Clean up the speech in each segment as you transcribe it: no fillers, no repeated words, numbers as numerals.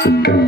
Thank you.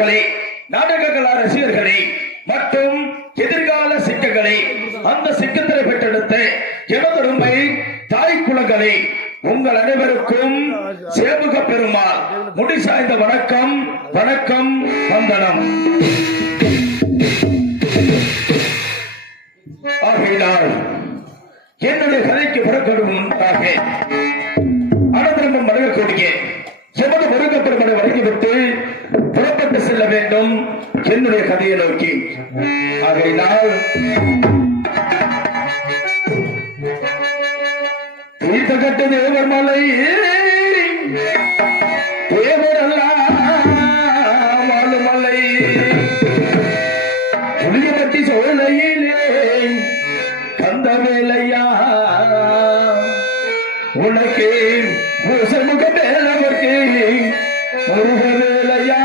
பெருமக்களே, நாடககலா ரசிகர்களே மற்றும் எதிர்கால சிக்கங்களே, அந்த சிக்கத்திரை பெற்றெடுத்த எனதொருமை தாய் குலங்களே, உங்கள் அனைவருக்கும் சேவக பெருமாள் முடிசாய்ந்த வணக்கம், வணக்கம், வந்தனம். ஆகையினால் என்னுடைய கதைக்கு புறப்படும் முன்பாக அனந்தரம் வழங்கக்கூடிய எமது முருகப் பெருமனை வழங்கிவிட்டு புறப்பட்டு செல்ல வேண்டும் என்னுடைய கதையை நோக்கி. ஆகையினால் தீர்த்தகட்டு தேவர் மலை தேவரெல்லாம் வாழும் மலை புளியபட்டி சோலையிலே கந்த வேலையா உனக்கு சமூக மேலவர்க்கு முருக வேலையா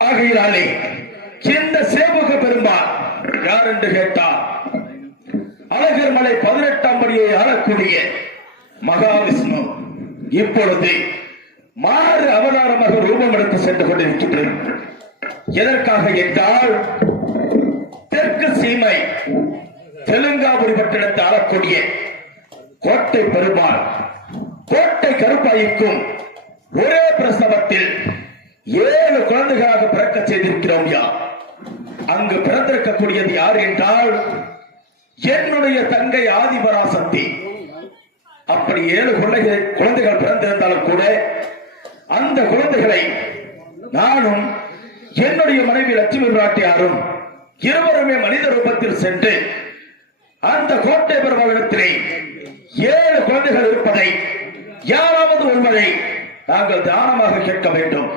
ஆகையினாலே இந்த சேவக பெருமாள் யார் என்று கேட்டார், அழகர் மலை 18ஆம் படியை ஆளக்கூடிய மகாவிஷ்ணு இப்பொழுது மாறு அவதாரமாக ரூபம் எடுத்து சென்று கொண்டிருக்கின்றனர். எதற்காக என்றால், தெற்கு சீமை தெலுங்காபுரி பட்டணத்தை ஆளக்கூடிய கோட்டை பெருமாள் கோட்டை கருப்பாய்க்கும் ஒரே பிரசவத்தில் 7 குழந்தைகளாக பிறக்க செய்திருக்கிறோம். அங்கு பிறந்திருக்கக்கூடியது யார் என்றால் என்னுடைய தங்கை ஆதிபராசக்தி. அப்படி 7 குழந்தைகள் பிறந்திருந்தாலும் கூட அந்த குழந்தைகளை நானும் என்னுடைய மனைவி லட்சுமி பிராட்டியாரும் இருவருமே மனித ரூபத்தில் சென்று அந்த கோட்டை பெருமாளிடத்திலே 7 குழந்தைகள் இருப்பதை யாராவது ஒருவரை நாங்கள் தானமாக கேட்க வேண்டும்.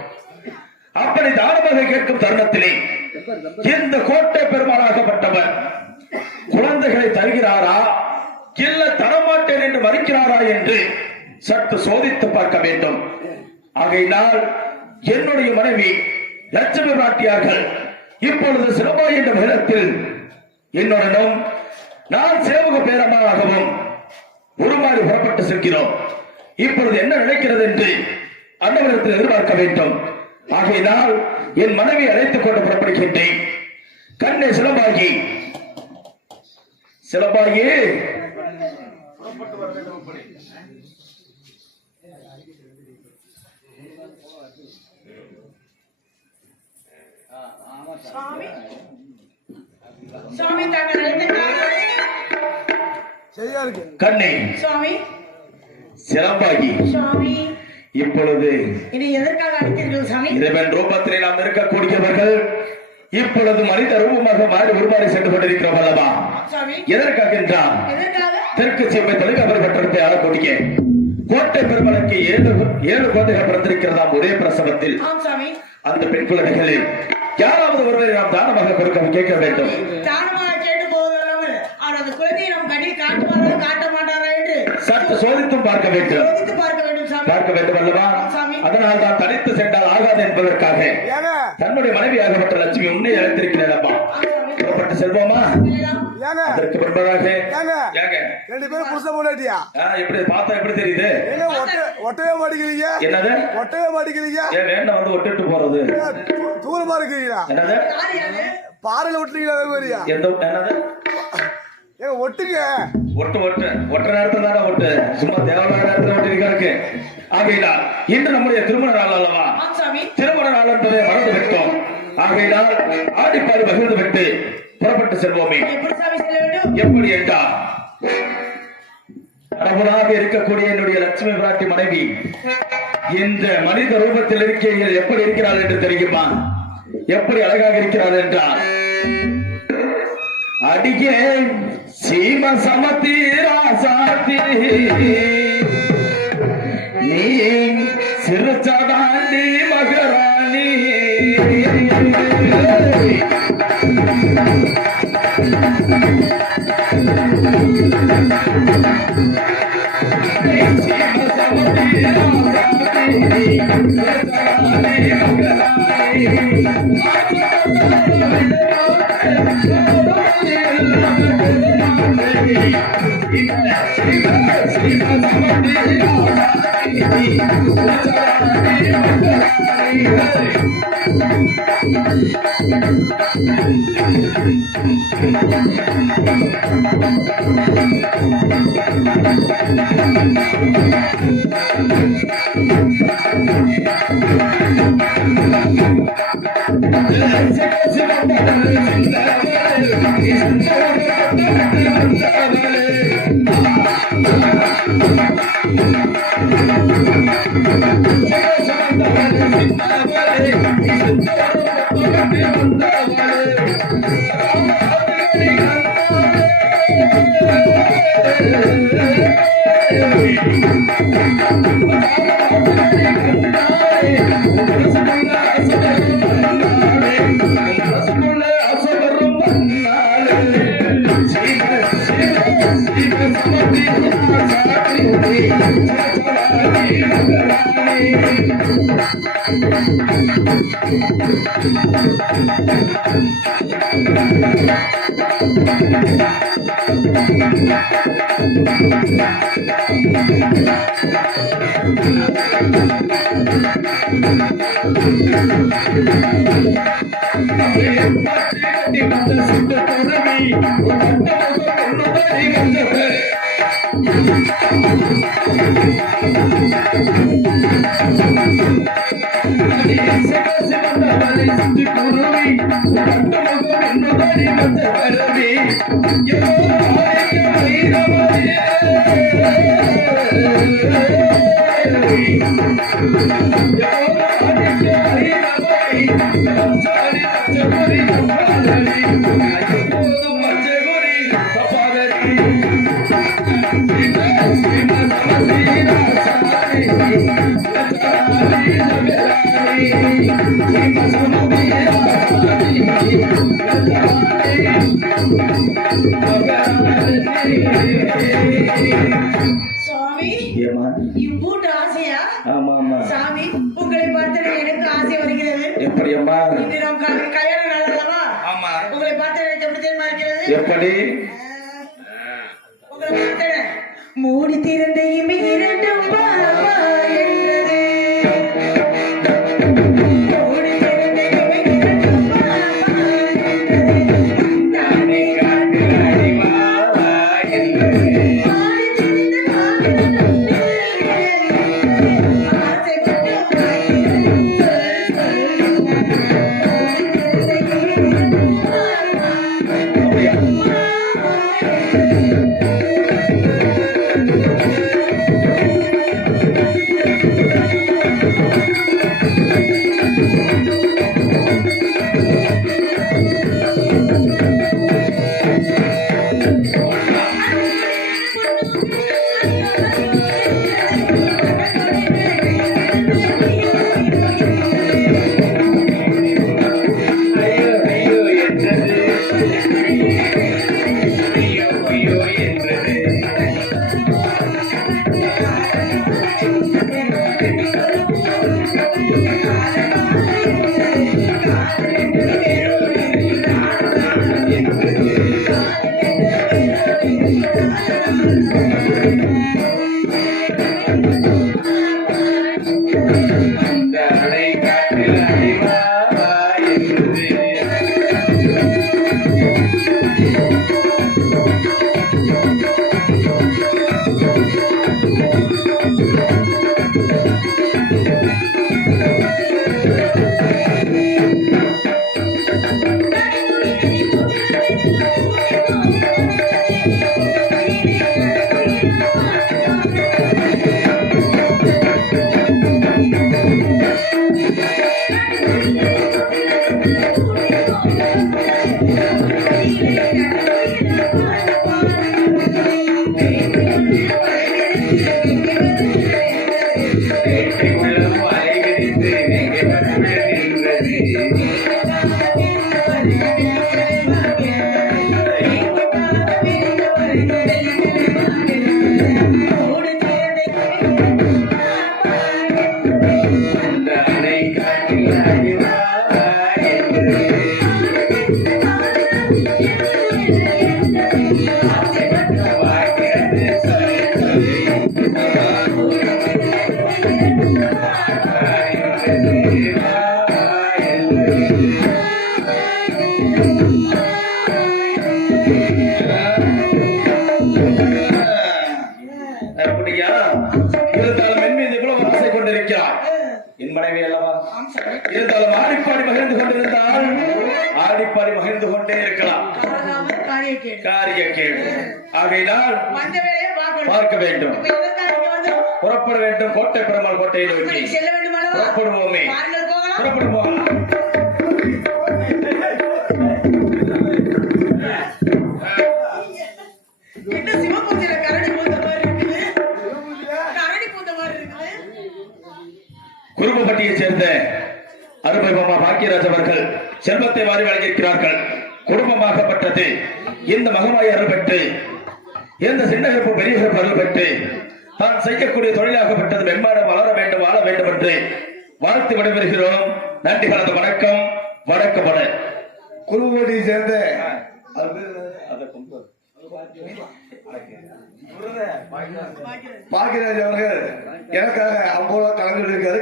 அப்படி தானமாக கேட்கும் தருணத்திலே இந்த கோட்டை பெருமாளாகப்பட்டவர் குழந்தைகளை தருகிறாரா இல்ல தரமாட்டேன் என்று மறுக்கிறாரா என்று சற்று சோதித்து பார்க்க வேண்டும். ஆகையினால் என்னுடைய மனைவி லட்சுமி பிராட்டியார்கள் இப்பொழுது சிலம்பாய் என்ற மகிழத்தில் என்னுடனும் நான் சேவக பேரமாகவும் உருமாறி புறப்பட்டு செல்கிறோம். இப்பொழுது என்ன நினைக்கிறது என்று அன்னவரிடத்தில் எதிர்பார்க்க வேண்டும். ஆகையினால் என் மனைவி அழைத்துக் கொண்டு புறப்படுகின்றேன். கண்ணே சிலம்பாயி, சிலம்பாயி புறப்பட்டு வர வேண்டும். கண்ணே சிலம்பாகி, இப்பொழுது இறைவன் ரூபத்திலே நாம் இருக்கக்கூடியவர்கள் இப்பொழுது மனித ரூபமாக மாறி உருமாறி சென்று கொண்டிருக்கிறோம் அல்லவா? எதற்காக என்றால் தெற்கு சீமை தொலைக்காவல் பட்டத்தை ஆளக்கூடிய கோட்டை பெருமளுக்கு 7 குழந்தைகள் பிறந்திருக்கிறதாம் ஒரே பிரசவத்தில். அந்த பெண் குழந்தைகளில் யாராவது ஒருவரை நாம் தானமாக கொடுக்க கேட்க வேண்டும். சற்று சோதித்தும் பார்க்க வேண்டும் அல்லவா? அதனால் தான் தனித்து சென்றால் ஆகாது என்பதற்காக தன்னுடைய மனைவியாகப்பட்ட லட்சுமி உன்னை அழைத்திருக்கிறேன். புறப்பட்டு செல்வோமா? அதற்கு பின்பதாக 2 பேரும் புருஷ பொண்டாட்டியா? எப்படி பார்த்தா எப்படி தெரியுது? ஒட்டவே மாட்டேங்கிறீங்க. என்னது ஒட்டவே மாட்டேங்கிறீங்க? ஏன் வேண்டாம் வந்து ஒட்டிட்டு போறது? தூரமா இருக்கிறீங்களா? என்னது பாறையில ஒட்டுறீங்களா? வெறுவரியா? என்னது ஒட்டுங்க. ஒட்டுற நேரத்துல தானே ஒட்டு, சும்மா தேவையான நேரத்துல ஒட்டிருக்காருக்கு. ஆகையினால் இன்று நம்முடைய திருமண நாள் அல்லவா? திருமண நாள் என்பதை மறந்து விட்டோம். ஆகையினால் ஆடிப்பாடி மகிழ்ந்து விட்டு புறப்பட்டு செல்வோமே. எப்படி என்றால் கடவுளாக இருக்கக்கூடிய என்னுடைய லட்சுமி பிராட்டி மனைவி இந்த மனித ரூபத்தில் இருக்கையில் எப்படி இருக்கிறாள் என்று தெரியுமா? எப்படி அழகாக இருக்கிறாள் என்றால் அடியே சீம சமதி ராசாதி நீ சிறுச்சதாண்டி மகராணி சுவாமி இவ்வூட்டு ஆசையா? ஆமா ஆமா. சாமி உங்களை பார்த்து எனக்கு ஆசை வருகிறது. எப்படி அம்மா? இன்று நாம் கல்யாண நாள் அல்லவா? ஆமா. உங்களை பார்த்து எனக்கு எப்படி தெரியுமா இருக்கிறது? எப்படி? உங்களை பார்த்து மூடி திறந்த இமை இரண்டும் பாப்பா என்றது. மூடி திறந்த இமை இரண்டும் பாப்பா என்றது. நானே காட்டு அடிமாவா என்றது. ஆடி திரிந்த காதல் ஆசைப்பட்டு அப்படியா? இருந்தாலும் என் மீது இவ்வளவு ஆசை கொண்டிருக்கிறார். என் மனைவி அல்லவா? இருந்தாலும் ஆடிப்பாடி மகிழ்ந்து கொண்டிருந்தால் ஆடிப்பாடி மகிழ்ந்து கொண்டே இருக்கலாம். காரிய கேடு. ஆகையினால் பார்க்க வேண்டும், புறப்பட வேண்டும். கோட்டை பெருமாள் கோட்டையை நோக்கி புறப்படுவோமே. புறப்படுவோம். குரும்பப்பட்டியை சேர்ந்த அருமை மாமா பாக்கியராஜ் அவர்கள் செல்வத்தை வாரி வழங்கியிருக்கிறார்கள். குடும்பமாகப்பட்டது இந்த மகமாய் அருள் பெற்று எந்த சின்னகப்பு பெரிய அருள் பெற்று தான் செய்யக்கூடிய தொழிலாகப்பட்டது வெம்மாடம் வளர வேண்டும், வாழ வேண்டும் என்று வாழ்த்து விடைபெறுகிறோம். நன்றி கலந்த வணக்கம். வணக்கம். குரும்பட்டியை சேர்ந்த பாக்கியராஜ் அவர்கள் எனக்காக 50 ரூபாய் கலந்து இருக்காரு.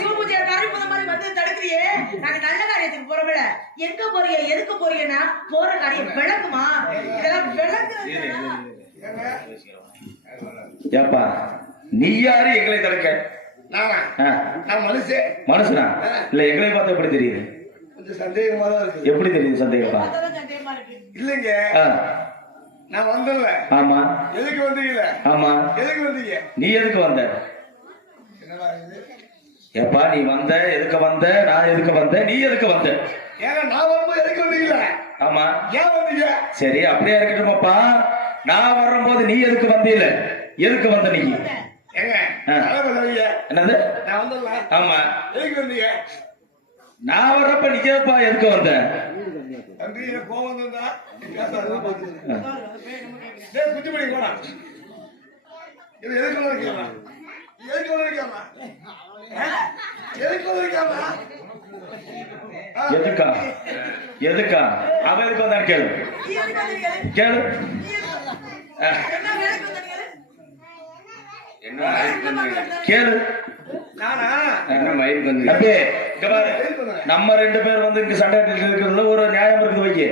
சிவபூஜை போறோம்ல எங்க போறீங்க எதுக்கு போறீங்கன்னா போற காரியம் விளக்குமா இதெல்லாம் விளக்குறதா ஏப்பா நீ யாரு எங்களை தடுக்க? நானா? ஆ. நான் மனுஷன். மனுஷனா இல்ல எங்களை பார்த்தா எப்படி தெரியுது? கொஞ்சம் சந்தேகமா தான் இருக்கு. எப்படி தெரியுது சந்தேகப்பா? அதான் சந்தேகமா இருக்கு. இல்லைங்க, ஆ. நான் வந்தல. ஆமா. எதுக்கு வந்தீங்க? ஆமா. எதுக்கு வந்தீங்க? நீ எதுக்கு வந்த? என்னடா இது? ஏப்பா நீ வந்த எதுக்கு வந்த? நான் எதுக்கு வந்த? நீ எதுக்கு வந்த? ஏங்க நான் வரும்போது எதுக்கு வந்தீங்க? ஆமா. ஏன் வந்தீங்க? சரி அப்படியே இருக்கட்டுமாப்பா. நான் வரும்போது நீ எதுக்கு வந்தீல? எதுக்கு வந்த நீ? ஏங்க ஆ. வந்தீங்க. என்னது? நான் வந்தல. ஆமா. எதுக்கு வந்தீங்க? நான் வர்றப்ப நீ ஏப்பா எதுக்கு வந்த? தம்பி எனக்கு கோவம் வந்தா டேய் குட்டி பண்ணி போடா. இது எதுக்கு வந்திருக்கீங்க? எதுக்கு வந்திருக்கீங்க? எதுக்கு வந்திருக்கீங்க? எதுக்கா? எதுக்கா? அவன் எதுக்கு வந்தான் கேளு. நீ எதுக்கு வந்தீங்க? கேளு. என்ன வேலைக்கு வந்தீங்க? கேளு. நானா? தம்பி, இங்க பாரு. நம்ம 2 பேர் வந்து இங்க சண்டை இருக்கிறதுல ஒரு நியாயம் இருக்குது வைக்க.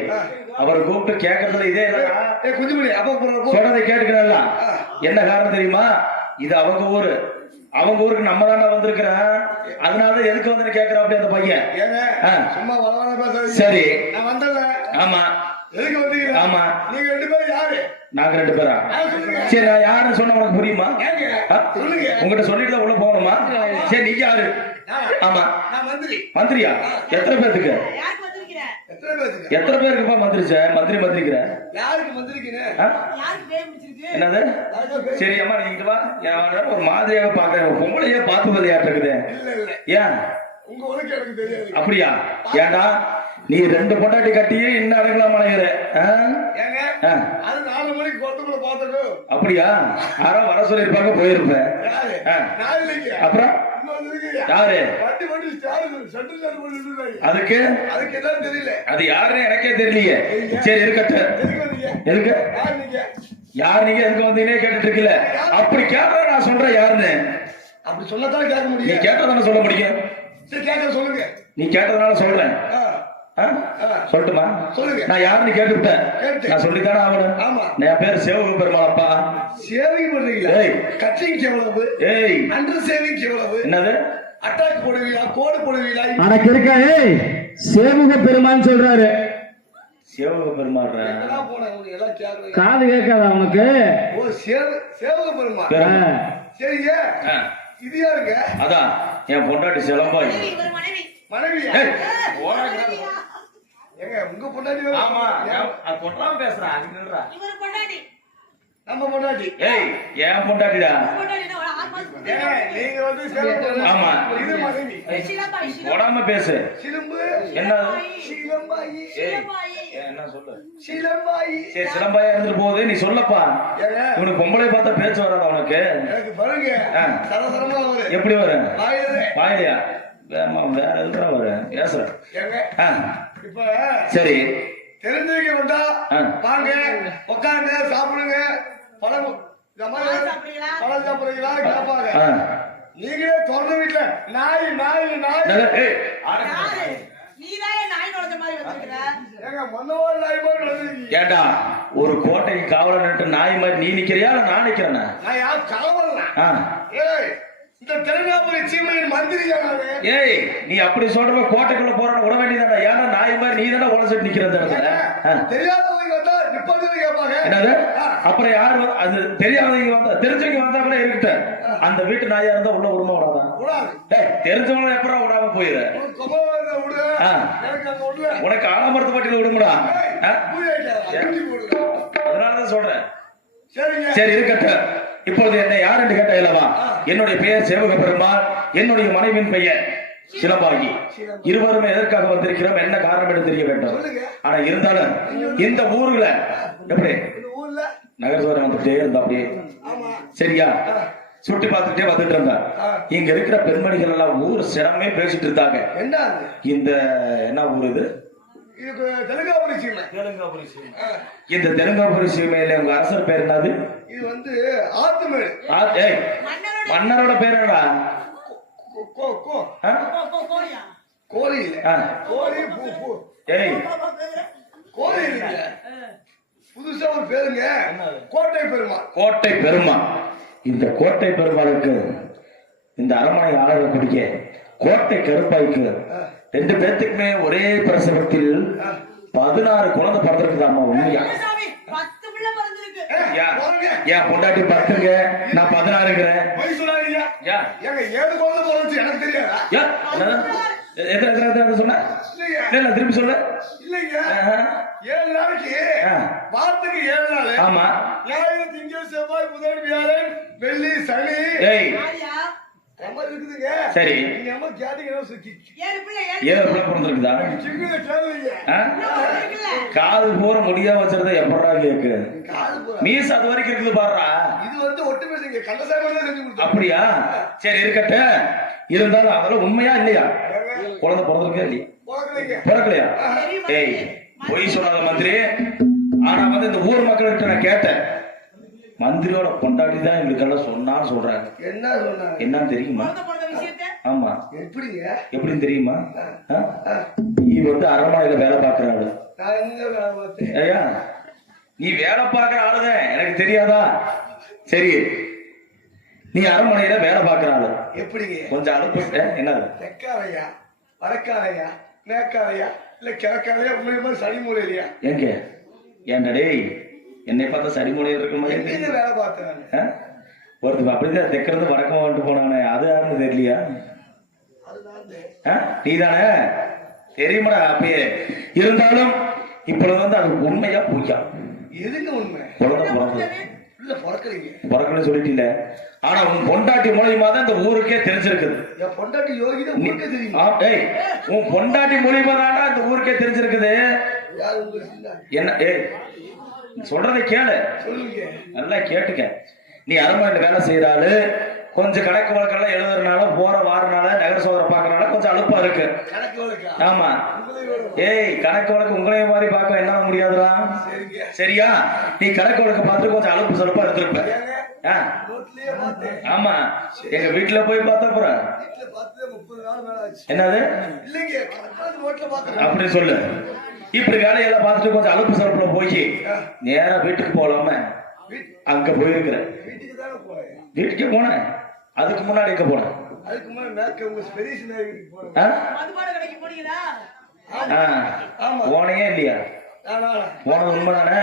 அவரை கூப்பிட்டு கேட்கறதுல இதே இல்லைன்னா ஏய் குட்டி பண்ணி அப்பா போற சொல்றதை கேட்டுக்கலாம். என்ன காரணம் தெரியுமா? இது அவங்க ஊரு. அவங்க ஊருக்கு நம்ம தானே வந்திருக்கிறேன். அதனால எதுக்கு வந்து கேட்கற அப்படி அந்த பையன். ஏங்க ஆ. சும்மா வளவள பேசாதீங்க. சரி. நான் வந்தல. ஆமா. எதுக்கு வந்தீங்க? ஆமா. நீங்க 2 பேரும் யாரு? நாங்க 2 பேரா? சரி நான் யாருன்னு சொன்ன உனக்கு புரியுமா? ஏங்க ஆ? சொல்லுங்க. உங்ககிட்ட சொல்லிட்டு தான் உள்ள போகணுமா? சரி நீங்க யாரு? ஆமா. நான் மந்திரி. மந்திரியா? எத்தனை பேருக்கு? யாருக்கு வந்திருக்கிற? எத்தனை பேருக்கு? எத்தனை பேருக்குப்பா மந்திரிச்ச? மந்திரிக்கிற? யாருக்கு மந்திரிக்குன்னு? யாருக்கு பேய் முடிச்சிருக்கு? என்னது? சரி அம்மா நீங்க வா. என் ஒரு மாதிரியாக பாக்குறேன். பொம்பளையே பார்த்தது யார் இருக்குது? இல்ல இல்ல. ஏன்? உங்க உனக்கு எனக்கு தெரியாது. அப்படியா? ஏண்டா நீ 2 பொண்டாட்டி கட்டியே இன்னும் அடங்கலாம் மலைகிற. ஏங்க அது 4 மணிக்கு கொத்துக்குள்ள பாத்துக்கோ. அப்படியா? யாரோ வர சொல்லிருப்பாங்க போயிருப்பேன். யாரு? ஆ. நான் இல்லைங்க. அப்புறம் இன்னும் வந்திருக்கீங்க. யாரு? வண்டி ஸ்டார் சென்ட்ரல் ஸ்டார் பண்ணிட்டு அதுக்கு என்னன்னு தெரியல. அது யாருன்னு எனக்கே தெரியலையே. சரி இருக்கட்டும். எதுக்கு வந்தீங்க? எதுக்கு? யார் நீங்க? யார் நீங்க எதுக்கு வந்தீங்கன்னே கேட்டுட்டு இருக்கல. அப்படி கேட்டா நான் சொல்றேன் யாருன்னு. அப்படி சொல்லத்தான் கேட்க நீ முடியும். கேட்டதானே சொல்ல முடியும். சரி கேட்க சொல்லுங்க. நீ கேட்டதுனால சொல்றேன். ஆ, சொல்லட்டுமா? சொல்லுங்க. நான் யாருன்னு கேட்டுவிட்டேன். கேட்டேன். நான் சொல்லித்தானே ஆகணும். ஆமா. என் பேர் சேவக பெருமாளப்பா. சேவிங் பண்றீங்களா? ஏய். கட்டிங் எவ்வளவு? ஏய் அண்டர் சேவிங் எவ்வளவு? என்னது? அட்டாக் போடுவீங்களா? கோடு போடுவீங்களா? அடக்கு இருக்க சேவக பெருமான்னு சொல்றாரு. சேவக பெருமாள் எங்கடா போன இவங்க எல்லாம் கேக்குறீங்க? காது கேட்காத அவனுக்கு. ஓ சேவக பெருமா. சரிங்க. இது யாருங்க? அதான் என் பொண்டாட்டி சிலம்பாய். இவர் மனைவி. மனைவியா? ஏய். ஏங்க உங்க பொண்டாட்டி? ஆமா அது பொண்ணாம பேசுறா. இவர் பொண்டாட்டி. நம்ம பொண்டாட்டி. ஏய் என் பொண்டாட்டிடா. பொண்டாட்டினா ஒரு 6 மாசம் ஏங்க நீங்க வந்து சேவக பெருமா. ஆமா. இது மனைவி. சிலம்பாய் உடாம பேசு. சிலம்பு. என்ன? சிலம்பாயி. என்ன சொல்லு? சிலம்பாயி. சரி சிலம்பாயா இருந்துட்டு போகுது. நீ சொல்லப்பா. ஏங்க உனக்கு பொம்பளை பார்த்தா பேச்சு வராது உனக்கு. எனக்கு பாருங்க சரசரமா வரும். எப்படி வரும்? வாயிலே. வாயிலையா? வேற எழுதுறா வரும். பேசுற. ஏங்க இப்ப சரி தெரிஞ்சவங்க வந்தா வாங்க உட்காருங்க சாப்பிடுங்க பழம் இந்த மாதிரி சாப்பிடுறீங்களா? பழம் சாப்பிடுறீங்களா கேட்பாங்க. நீங்களே திறந்த வீட்டுல நாய் நாய் நாய். ஏய் யாரு? நீதானே நாய் நுழைஞ்ச மாதிரி வந்திருக்கிற. ஏங்க மொன்னவாள் நாய் மாதிரி நடந்துருக்கீங்க. ஏண்டா ஒரு கோட்டைக்கு காவலன்ட்டு நாய் மாதிரி நீ நிக்கிறியா இல்ல நான் நிக்கிறேன்னா? நான் யார் காவல்னா? ஏய் இந்த தெலுங்காபுரி சீமையின் மந்திரி யாரு? ஏய் நீ அப்படி சொல்ற கோட்டைக்குள்ள போறன்னு விட வேண்டியதாடா. ஏன்னா நாய் மாதிரி நீ தானே உடச்சிட்டு நிக்கிறது இடத்துல. தெரியாதவங்க வந்தா நிப்பது கேட்பாங்க. என்னது? அப்புறம் யாரு அது தெரியாதவங்க வந்தா தெரிஞ்சவங்க வந்தா கூட இருக்கட்டும். அந்த வீட்டு நாயா இருந்தா உள்ள விடுமா விடாதான்? தெரிஞ்சவங்க எப்பறம் விடாம போயிரு. உனக்கு ஆலமரத்து பட்டியல விடுமுடா. அதனாலதான் சொல்றேன். சரி இருக்கட்டும். இப்பொழுது என்ன யார் என்று கேட்ட இலவா? என்னுடைய பெயர் சேவக பெருமாள். என்னுடைய மனைவியின் பெயர் சிலம்பாகி. இருவருமே எதற்காக வந்திருக்கிறோம், என்ன காரணம் என்று தெரிய வேண்டும். ஆனா இருந்தாலும் இந்த ஊர்ல எப்படி நகர்சோரம் வந்துட்டே இருந்தா அப்படியே சரியா சுட்டி பார்த்துட்டே வந்துட்டு இருந்தார். இங்க இருக்கிற பெண்மணிகள் எல்லாம் ஊர் சிரமே பேசிட்டு இருந்தாங்க. இந்த என்ன ஊர் இது? தெலுங்காபுரி சீமை. இந்த தெலுங்காபுரி சீமையில உங்க அரசர் பேர் என்னது? இது வந்து ஆத்துமேடு. மன்னரோட பேர் என்னடா? கோழியா? கோழி இல்ல ஆ. கோழி பூ பூ ஏய் கோழி இல்ல புதுசா ஒரு பேருங்க கோட்டை பெருமாள் கோட்டை பெருமாள். இந்த கோட்டை பெருமாளுக்கு இந்த அரண்மனை ஆளர் குடிக்க கோட்டை கருப்பாய்க்கு ரெண்டு பேர்த்துக்குமே ஒரே பிரசவத்தில் 16 குழந்தை பிறந்திருக்குதாமா? உண்மையா? சாமி 10 பிள்ளை பிறந்திருக்கு. ஏன் பொண்டாட்டி 10ங்க, நான் 16ங்கிறேன். போய் சொல்லாதீங்க ஏன்? ஏங்க 7 குழந்தை போறது எனக்கு தெரியாதா ஏன்? எத்தனை சொன்ன? இல்லைங்க இல்ல திருப்பி சொல்லு. இல்லைங்க ஆஹா. 7 நாளைக்கு ஆ. வாரத்துக்கு 7 நாள் ஆமா. ஞாயிறு திங்கள் செவ்வாய் புதன் வியாழன் வெள்ளி சனி ஏய் யாரியா? அம்மா இருக்குதுங்க சரி. நீங்க அம்மா கேட்டீங்கன்னா சுக்கி 7 பிள்ளை 7 பிள்ளை பிறந்திருக்குதா? சிங்குல கேளுங்க ஆ? இருக்குல்ல? காது பூர முடியா வச்சிருந்த எப்படா கேக்கு? காது போற மீஸ் அது வரைக்கும் இருக்குது பாருடா. இது வந்து ஒட்டு பேசுங்க கந்தசாமி தான் செஞ்சு கொடுத்தோம் அப்படியா? சரி இருக்கட்டும். இருந்தாலும் அதெல்லாம் உண்மையா இல்லையா? குழந்தை பிறந்திருக்கா இல்லையா? போகலைங்க பிறக்கலையா? ஏய் பொய் சொல்லாத மந்திரி. ஆனா வந்து இந்த ஊர் மக்கள்கிட்ட நான் கேட்டேன். மந்திரியோட பொண்டாட்டி தான் எங்களுக்கெல்லாம் சொன்னான்னு சொல்றாங்க. என்ன சொன்னாங்க என்னன்னு தெரியுமா? குழந்தை பிறந்த விஷயத்தை ஆமா. எப்படிங்க எப்படின்னு தெரியுமா? நீ வந்து அரண்மனையில வேலை பார்க்கிற ஆளு. நான் எங்க வேலை பார்த்தேன் ஐயா நீ வேலை பார்க்கிற ஆளுதான், எனக்கு தெரியாதா? சரி, நீ அரண்மனையில வேலை பார்க்கிற ஆளு. எப்படிங்க கொஞ்சம் அனுப்பு. என்னது? தெக்காரையா வடக்காரையா மேக்காரையா இல்ல கிழக்காரையா உங்களுக்கு மாதிரி சனி மூலையிலையா எங்க ஏன்டா டேய், என்னை பார்த்தா சடிமொழி இருக்கிற மாதிரி எங்க வேலை பார்த்தேன் நான் ஒருத்தர் அப்படிதான் தெக்கிறது வடக்கமா வந்துட்டு போனானே, அது யாருன்னு தெரியலையா? அதுதான் நீதானே? தெரியுமாடா அப்பயே. இருந்தாலும் இப்பொழுது வந்து அது உண்மையா பூஜா? எதுங்க உண்மை குழந்தை பிறந்தது இல்ல பிறக்கலைங்க பிறக்கணும்னு சொல்லிட்டு. ஆனா உன் பொண்டாட்டி மூலியமா தான் இந்த ஊருக்கே தெரிஞ்சிருக்குது. என் பொண்டாட்டி யோகிதான் உங்களுக்கு தெரியுமா டேய் உன் பொண்டாட்டி மூலியமா தான்டா இந்த ஊருக்கே தெரிஞ்சிருக்குது. யாரு உங்களுக்கு சொன்னாங்க? என்ன? ஏய் சொல்றதை கேளு, சொல்லுங்க நல்லா கேட்டுக்க. நீ அரண்மனையில வேலை செய்யறாரு, கொஞ்சம் கணக்கு வழக்கெல்லாம் எழுதுறதுனால போற வாரனால நகர சோதரை பாக்குறனால கொஞ்சம் அலுப்பா இருக்கு. கணக்கு வழக்கா ஆமா. உங்களை வேணும். ஏய் கணக்கு வழக்கு உங்களைய மாதிரி பார்க்க என்னால முடியாதுடா. சரிங்க சரியா? நீ கணக்கு வழக்கு பார்த்துட்டு கொஞ்சம் அலுப்பு சலுப்பா இருந்திருப்ப. ஏங்க ஆ, நோட்லயே பார்த்தேன் ஆமா. எங்க வீட்டுல போய் பார்த்தா அப்புறம் வீட்டுல பார்த்து 30 நாள் மேல ஆச்சு என்னது இல்லைங்க கரெக்டாக நோட்ல பாக்குறேன் அப்படி சொல்லு. இப்படி வேலையெல்லாம் பார்த்துட்டு கொஞ்சம் அலுப்பு சலுப்புல போய் நேரா வீட்டுக்கு போலாம அங்க போயிருக்கிற. வீட்டுக்கு தானே போறேன் வீட்டுக்கே போனேன். அதுக்கு முன்னாடி எங்க போனேன்? அதுக்கு முன்னாடி மேற்க உங்க பெரிய வீட்டுக்கு போறேன் ஆ? மதுபான கடைக்கு போனீங்களா? ஆ. ஆமா போனே இல்லையா? நானா போனது உண்மைதானே?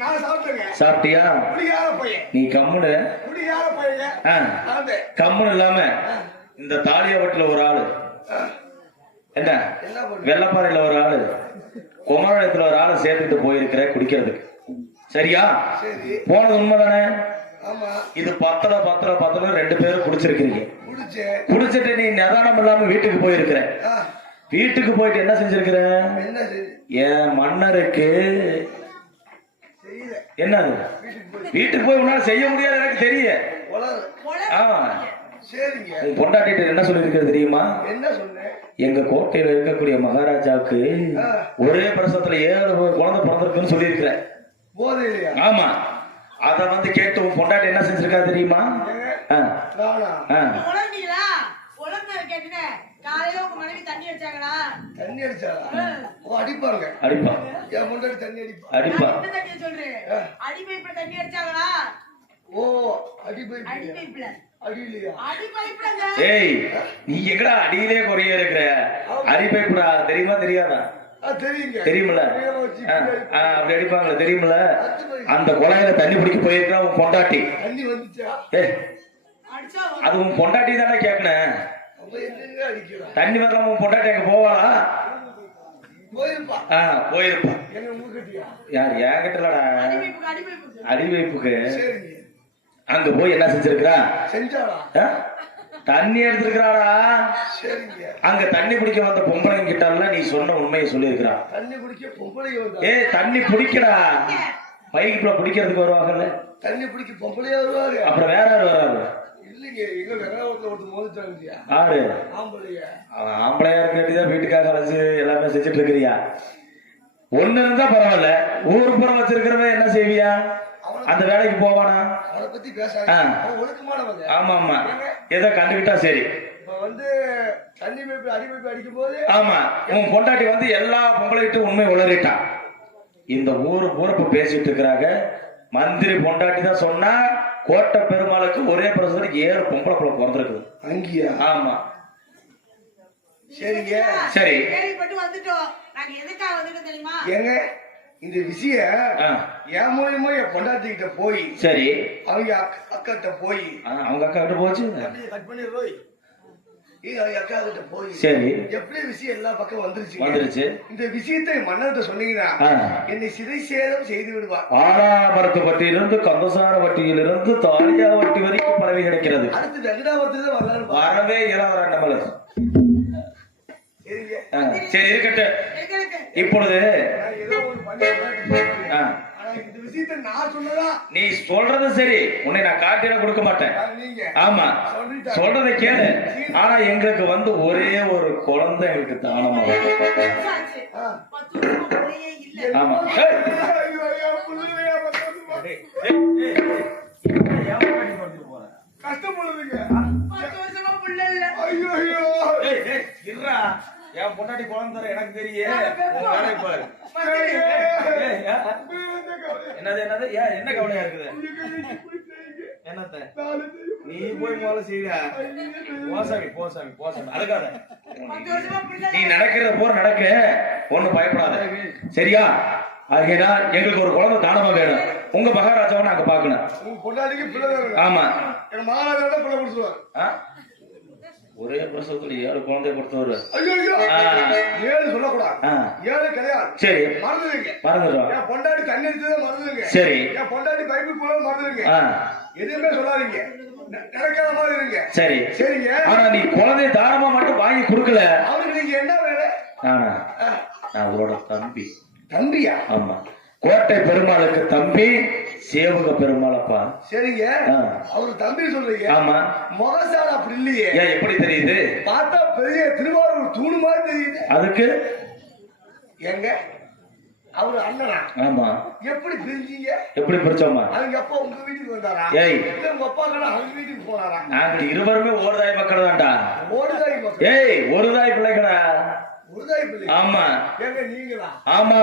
நான் சாப்பிட்டேங்க சாப்பிட்டியா? குடிகார பையன் நீ கம்முனு. குடிகார பையங்க ஆ. நான் கம்முனு இல்லாம இந்த தாலியாவட்டில ஒரு ஆளு, என்ன என்ன பண்ண வெள்ளப்பாறையில ஒரு ஆளு, குமரத்துல ஒரு ஆளு சேர்த்துட்டு போயிருக்கிற குடிக்கிறதுக்கு. சரியா? சரி போனது உண்மைதானே? ஆமா இது பத்தல 2 பேரும் குடிச்சிருக்கிறீங்க. குடிச்சேன் குடிச்சிட்டு நீ நிதானம் இல்லாம வீட்டுக்கு போயிருக்கிற. வீட்டுக்கு போயிட்டு என்ன செஞ்சிருக்கிற? என்ன சரி என் மன்னருக்கு தெரியல என்னது? வீட்டுக்கு போய் உன்னால செய்ய முடியாது எனக்கு தெரியும். உலக ஆமா. சரிங்க உன் பொண்டாட்டிட்ட என்ன சொல்லிருக்கிறது தெரியுமா? என்ன சொன்னேன் எங்க கோட்டையில இருக்கக்கூடிய மகாராஜாவுக்கு ஒரே பிரசவத்துல 7 குழந்தை பிறந்திருக்குன்னு சொல்லியிருக்கிற. போதை இல்லையா ஆமா. அத வந்து கேட்டு உன் பொண்டாட்டி என்ன செஞ்சிருக்கா தெரியுமா? ஆ. நானா ஆ. குழந்தைங்களா? குழந்தை கேட்டேன். காலையில உங்க மனைவி தண்ணி அடிச்சாங்களா? தண்ணி அடிச்சாளா ஓ அடிப்பாங்க அடிப்பா என் முன்னாடி தண்ணி அடிப்பா அடிப்பா. நான் என்ன தண்ணி சொல்றேன்? அடி பைப்ல தண்ணி அடிச்சாங்களா? ஓ அடிப்பை அடி பைப்ல. அடி இல்லையா அடி பைப்லங்க. ஏய் நீ எங்கடா அடியிலே குறைய இருக்கிற? அடிப்பைப்புடா, தெரியுமா தெரியாதா? தெரியுங்க தெரியுமில்ல? அப்படி அடிப்பாங்களா? தெரியுமில்ல? அந்த குழாயில தண்ணி பிடிக்க போயிருக்கா உன் பொண்டாட்டி. தண்ணி வந்துச்சா ஏய் அடிச்சா அது உன் பொண்டாட்டி தானே கேட்கணும். அவ எங்க அடிக்கிறான் தண்ணி வரலாம் உன் பொண்டாட்டி அங்க போவாளா? போயிருப்பா போயிருப்பா. எங்க உங்ககிட்டயா யார்? என்கிட்டலடா. அடி பைப்புக்கு அடி பைப்புக்கு. அடி வைப்புக்கு சரிங்க அங்க போய் என்ன செஞ்சிருக்கிறா? செஞ்சாளா தண்ணி எடுத்திருக்கிறாடா. சரிங்க அங்க தண்ணி பிடிக்க வந்த பொம்பளைங்க கிட்ட நீ சொன்ன உண்மையை சொல்லியிருக்கிறா. தண்ணி குடிக்க பொம்பளைங்க வந்தா ஏய் தண்ணி பிடிக்கடா. பைக்குள்ள பிடிக்கிறதுக்கு வருவாங்கல்ல, தண்ணி பிடிக்க பொம்பளையா வருவாங்க அப்புறம் வேற யாரு வராது? இல்லைங்க எங்க வெங்காயத்துல ஒருத்தர் மோதிட்டாங்க இல்லையா ஆறு ஆம்பளையா அவன் ஆம்பளையா இருக்க வீட்டுக்காக அழைச்சு எல்லாமே செஞ்சுட்டு இருக்கிறியா? ஒண்ணு இருந்தா பரவாயில்ல, ஊரு புறம் வச்சிருக்கிறவன் என்ன செய்வியா? அந்த வேலைக்கு போவானா? அவனை பத்தி பேசாத ஆ. அவன் ஒழுக்கமானவங்க ஆமா ஆமா. ஏதோ கண்டுகிட்டா சரி. இப்ப வந்து தண்ணி பைப்பு அடி பைப்பு அடிக்கும் போது ஆமா உன் பொண்டாட்டி வந்து எல்லா பொம்பளைகிட்ட உண்மை உளறிட்டான். இந்த ஊரு பூரப்ப பேசிட்டு இருக்கிறாங்க. மந்திரி பொண்டாட்டி தான் சொன்னா கோட்டை பெருமாளுக்கு ஒரே பிரசவத்துக்கு 7 பொம்பளை பிள்ளை பிறந்திருக்குது. அங்கேயா? ஆமா சரிங்க. சரி கேள்விப்பட்டு வந்துட்டோம். நாங்க எதுக்காக வந்துட்டோம் தெரியுமா? ஏங்க இந்த விஷயம் என் மூலியமா என் பொண்டாட்டிகிட்ட போய் சரி அவங்க அக்காட்ட போய் அவங்க அக்கா கிட்ட போச்சு. கட் பண்ணிடுறோம். அவங்க அக்கா கிட்ட போய் சரி எப்படி விஷயம் எல்லா பக்கம் வந்துருச்சு. இந்த விஷயத்தை மன்னர்கிட்ட சொன்னீங்கன்னா என்னை சிறை சேதம் செய்து விடுவார். ஆலாமரத்து பட்டியிலிருந்து கந்தசார வட்டியிலிருந்து தாலியா வட்டி வரைக்கும் பரவி கிடைக்கிறது. அடுத்து வெங்கடாபுரத்துல தான் வரலாறு வரவே இளவரன் நம்மள. சரி இருக்கட்டும். இப்பொழுது இந்த விஷயத்தை நான் சொன்னதா நீ சொல்றது சரி. உன்னை நான் காட்டிட கொடுக்க மாட்டேன். நீங்க ஆமா சொல்றதை கேளு. ஆனா எங்களுக்கு வந்து ஒரே ஒரு குழந்தை எங்களுக்கு தானமா ஆச்சு. 10 வருஷமா பிள்ளையே இல்ல. ஆமா கஷ்டப்படுதுங்க. 10 வருஷமா பிள்ளை இல்ல. ஐயோ ஐயோ என் பொண்டாட்டி குழந்தை எனக்கு தெரியும். என்னது என்னது ஏன் என்ன கவலையா இருக்குது? என்னத்த நீ போய் முதல்ல செய்ய போசாமி அதுக்காக 10 வருஷமா பிள்ளை நீ நடக்கிறத போற நடக்க ஒண்ணும் பயப்படாத சரியா? ஆகையினால் எங்களுக்கு ஒரு குழந்தை தானமா வேணும். உங்க மகாராஜாவை நாங்க பாக்கணும். உங்க பொண்டாட்டிக்கு பிள்ளை வேணும். ஆமா என் மகாராஜா பிள்ளை கொடுத்துருவார். ஒரே பிரசவத்துல 7 குழந்தை கொடுத்தவரு. ஐயோ 7 சொல்லக்கூடாது. 7 கிடையாது. சரி மறந்துடுங்க. மறந்துடுறோம். என் பொண்டாட்டி தண்ணி அடிச்சதை மறந்துடுங்க. சரி என் பொண்டாட்டி பைபிள் போல மறந்துடுங்க. எதுவுமே சொல்லாதீங்க. நடக்காத மாதிரி இருங்க. சரி சரிங்க. ஆனா நீ குழந்தை தானமா மட்டும் வாங்கி கொடுக்கல. அவருக்கு நீங்க என்ன வேலை? நானா நான் அவரோட தம்பி. தம்பியா? ஆமா கோட்டை பெருமாளுக்கு தம்பி சேவக பெருமாளப்பா. சரிங்க. அவரு தம்பி சொல்றீங்க. ஆமா முகசால் அப்படி இல்லையே. ஏன் எப்படி தெரியுது? பார்த்தா பெரிய திருவாரூர் தூணு மாதிரி தெரியுது. அதுக்கு எங்க அவரு அண்ணனா? ஆமா எப்படி பிரிஞ்சீங்க? எப்படி பிரிச்சோமா? அவங்க அப்பா உங்க வீட்டுக்கு வந்தாரா? ஏய் உங்க அப்பா அவங்க வீட்டுக்கு போனாரா? நாங்க இருவருமே ஓடுதாய் மக்கள் தான்டா. ஓடுதாய் மக்கள்? ஏய் ஒருதாய் பிள்ளைகளா? ஒருதாய் பிள்ளை? ஆமா ஏங்க நீங்களா? ஆமா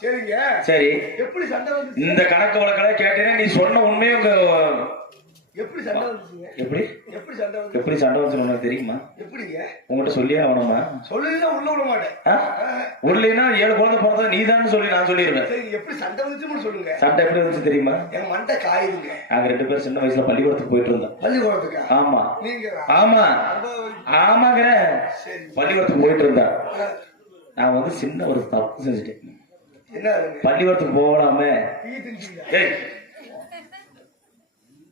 சரிங்க. சரி எப்படி சண்டை வந்து? இந்த கணக்கு வழக்கெல்லாம் கேட்டீங்கன்னா நீ சொன்ன உண்மையை உங்க எப்படி சண்டை வந்துச்சுங்க? எப்படி எப்படி சண்டை வந்து? எப்படி சண்டை வந்து உனக்கு தெரியுமா? எப்படிங்க? உங்ககிட்ட சொல்லியே ஆகணுமா? சொல்லலாம் உள்ள விட மாட்டேன். உள்ளேன்னா 7 குழந்தை பிறந்தது நீதான்னு சொல்லி நான் சொல்லிடுவேன். சரி எப்படி சண்டை வந்துச்சுன்னு சொல்லுங்க. சண்டை எப்படி வந்துச்சு தெரியுமா? என் மண்டை காயுதுங்க. நாங்க 2 பேரும் சின்ன வயசுல பள்ளிக்கூடத்துக்கு போயிட்டு இருந்தோம். பள்ளிக்கூடத்துக்கா? ஆமா நீங்க? ஆமா ஆமாங்க சரி பள்ளிக்கூடத்துக்கு போயிட்டு இருந்தேன். நான் வந்து சின்ன ஒரு தப்பு செஞ்சுட்டேன். என்ன? பள்ளிக்கூடத்துக்கு போகலாமே. டீ தின்றீங்க? ஏய்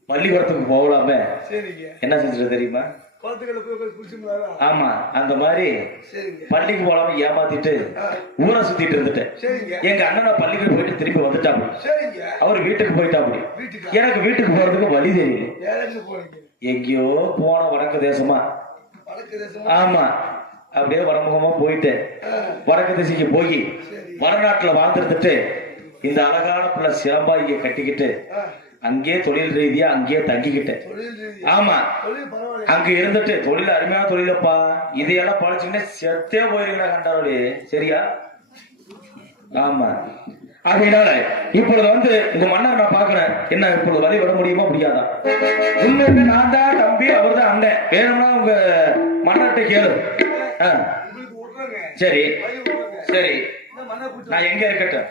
பள்ளிக்கூடத்துக்கு போகலாமே. சரிங்க. என்ன செஞ்சுட்டு தெரியுமா? குளத்துக்களை போய் குடிச்சுங்களா? ஆமா அந்த மாதிரி சரிங்க. பள்ளிக்கு போலாம ஏமாத்திட்டு ஊரை சுத்திட்டு இருந்துட்டேன். சரிங்க. எங்க அண்ணனை பள்ளிக்கு போயிட்டு திருப்பி வந்துட்டாப்படி. சரிங்க. அவர் வீட்டுக்கு போயிட்டாப்படி. வீட்டுக்கு? எனக்கு வீட்டுக்கு போறதுக்கு வழி தெரியல. ஏழு போறீங்க? எங்கேயோ போன வடக்கு தேசமா. வடக்கு தேசமா? ஆமா அப்படியே வடமுகமா போயிட்டேன். வடக்கு திசைக்கு போய் வடநாட்டுல வாழ்ந்துருந்துட்டு இந்த அழகான பிள்ளை சிலம்பா இங்க கட்டிக்கிட்டு அங்கே தொழில் ரீதியா அங்கேயே தங்கிக்கிட்டேன். ஆமா அங்க இருந்துட்டு தொழில் அருமையான தொழிலப்பா. இதையெல்லாம் பழச்சுக்கிட்டே செத்தே போயிருக்கா கண்டாரோடி. சரியா? ஆமா ஆகையினால இப்பொழுது வந்து உங்க மன்னர் நான் பாக்குறேன். என்ன இப்பொழுது வழி விட முடியுமா முடியாதா? உண்மைக்கு நான் தான் தம்பி அவர் தான் அண்ணன். வேணும்னா உங்க மன்னர்கிட்ட கேளு. சரி சரி நான் எங்க இருக்கட்டும்.